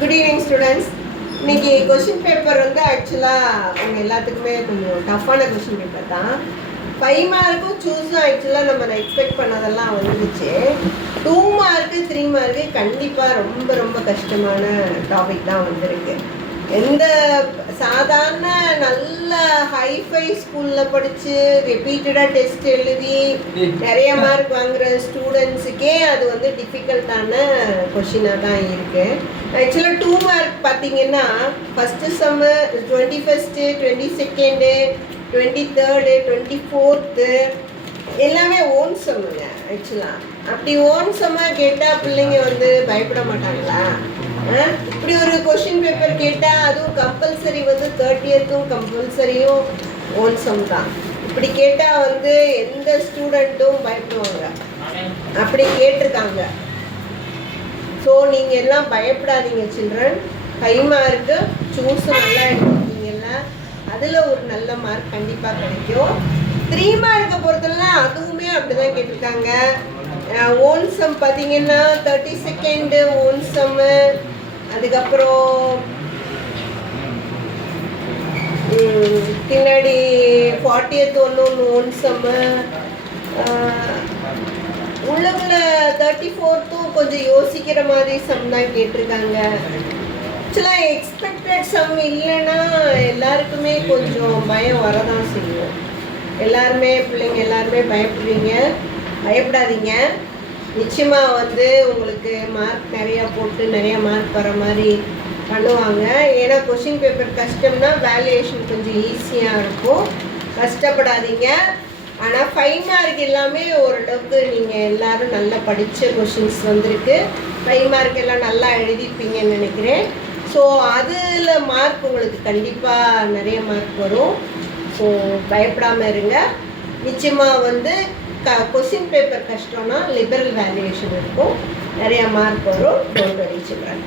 Good evening, students. இன்னைக்கு question paper வந்து ஆக்சுவலாக அவங்க எல்லாத்துக்குமே கொஞ்சம் டஃப்பான கொஸ்டின் பேப்பர் தான். 5 மார்க்கும் சூஸும் ஆக்சுவலாக நம்ம எக்ஸ்பெக்ட் பண்ணதெல்லாம் வந்துருச்சு. 2 மார்க்கு 3 மார்க்கு கண்டிப்பாக ரொம்ப ரொம்ப கஷ்டமான டாபிக் தான் வந்திருக்கு. எந்த சாதாரண நல்ல ஹைஃபை ஸ்கூலில் படித்து ரிப்பீட்டடாக டெஸ்ட் எழுதி நிறைய மார்க் வாங்குகிற ஸ்டூடெண்ட்ஸுக்கே அது வந்து டிஃபிகல்ட்டான கொஷினாக தான் இருக்குது. ஆக்சுவலாக 2 மார்க் பார்த்தீங்கன்னா ஃபஸ்ட்டு சம்மு 21st 22nd 23rd 24th எல்லாமே ஓன் சம்முங்க. ஆக்சுவலாக அப்படி ஓன் சம்மாக கேட்டால் பிள்ளைங்க வந்து பயப்பட மாட்டாங்களா? இப்படி ஒரு கொஷின் பேப்பர் கேட்டால் அதுவும் கம்பல்சரி வந்து 30th கம்பல்சரியும் ஓன் சம் தான். இப்படி கேட்டால் வந்து எந்த ஸ்டூடெண்ட்டும் பயப்படுவாங்க. அப்படி கேட்டிருக்காங்க. ஸோ நீங்கள் எல்லாம் பயப்படாதீங்க சில்ட்ரன். 5 மார்க்கு சூஸ் நல்லா எடுத்துருக்கீங்கல்ல, அதில் ஒரு நல்ல மார்க் கண்டிப்பாக கிடைக்கும். 3 மார்க்கை பொறுத்தலாம் அதுவுமே அப்படி தான் கேட்டிருக்காங்க. ஓன் சம் பார்த்தீங்கன்னா 32nd ஓன் சம்மு, அதுக்கப்புறம் பின்னாடி 40th ஒன்று ஓன் சம்மு, உள்ள 34th கொஞ்சம் யோசிக்கிற மாதிரி சம் தான் கேட்டிருக்காங்க. ஆக்சுவலாக எக்ஸ்பெக்டட் சம் இல்லைன்னா எல்லாருக்குமே கொஞ்சம் பயம் வரதான் செய்யும். எல்லாருமே பிள்ளைங்க எல்லாருமே பயப்படுறீங்க, பயப்படாதீங்க. நிச்சயமாக வந்து உங்களுக்கு மார்க் நிறையா போட்டு நிறைய மார்க் வர மாதிரி பண்ணுவாங்க. ஏன்னா கொஷின் பேப்பர் கஷ்டம்னா வேல்யூவேஷன் கொஞ்சம் ஈஸியாக இருக்கும். கஷ்டப்படாதீங்க. ஆனால் 5 மார்க் எல்லாமே ஓரளவுக்கு நீங்கள் எல்லோரும் நல்லா படித்த கொஷின்ஸ் வந்திருக்கு. 5 மார்க் எல்லாம் நல்லா எழுதிப்பீங்கன்னு நினைக்கிறேன். ஸோ அதில் மார்க் உங்களுக்கு கண்டிப்பாக நிறைய மார்க் வரும். ஸோ பயப்படாமல் இருங்க. நிச்சயமாக வந்து கொஸ்டின் பேப்பர் கஷ்டம்னா லிபரல் வேல்யூவேஷன் இருக்கும், நிறையா மார்க் வரும். Don't worry children.